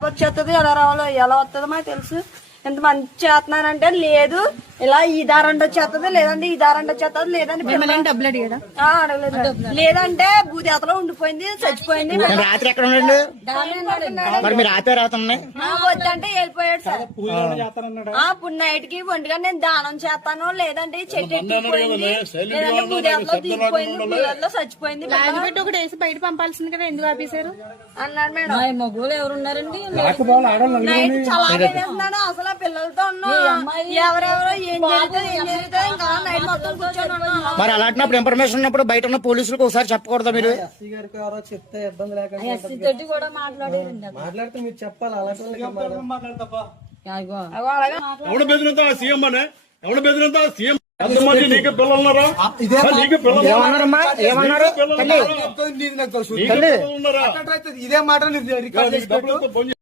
వచ్చేస్తుంది ఎలా రావాలో ఎలా వస్తుందో మాకు తెలుసు. ఎంత మంచి చేస్తున్నానంటే లేదు ఇలా ఈ దారంట వచ్చేస్తుంది లేదంటే ఈ దారంట వచ్చేస్తుంది లేదంటే డబ్బులు అడిగాడా అడగలేదు లేదంటే భూదేతలో ఉండిపోయింది చచ్చిపోయింది. రాత్రి ఎక్కడ ఉండండి మరి మీరు ఆపే రాతున్నాయి వద్దంటే వెళ్ళిపోయాడు సార్. ఇప్పుడు నైట్ కి ఒంటిగా నేను దానం చేస్తాను లేదంటే చెట్టు ఎక్కిపోయింది లేదంటే భూదేతలో దిగిపోయింది భూదేతలో చచ్చిపోయింది పెట్టి ఒకటి వేసి బయట పంపాల్సింది కదా, ఎందుకు ఆపేశారు అన్నాడు మేడం. మగవాళ్ళు ఎవరు ఉన్నారండి? నైట్ చాలా వేస్తున్నాడు అసలు పిల్లలతో ఉన్నాం ఎవరెవరో ఏం జరుగుతుంది ఇంకా నైట్ మొత్తం కూర్చొని ఉన్నాం. మరి అలాంటినప్పుడు ఇన్ఫర్మేషన్ ఉన్నప్పుడు బయట ఉన్న పోలీసులకు ఒకసారి చెప్పకూడదా మీరు? ఎస్సీ గారికి ఎవరో చెప్తే ఇబ్బంది లేకుండా ఎస్సీ తోటి కూడా మాట్లాడారండి. మాట్లాడితే మీరు చెప్పాలి. అలాంటి ఎవడ బెదిరింతా సీఎం అనే ఎవడ బెదిరింతా సీఎం ఎంతమంది నీకు పిల్లలున్నారా? నీకు పిల్లలు ఏమన్నారమ్మా ఏమన్నారు ఉన్నారా? ఇదే మాట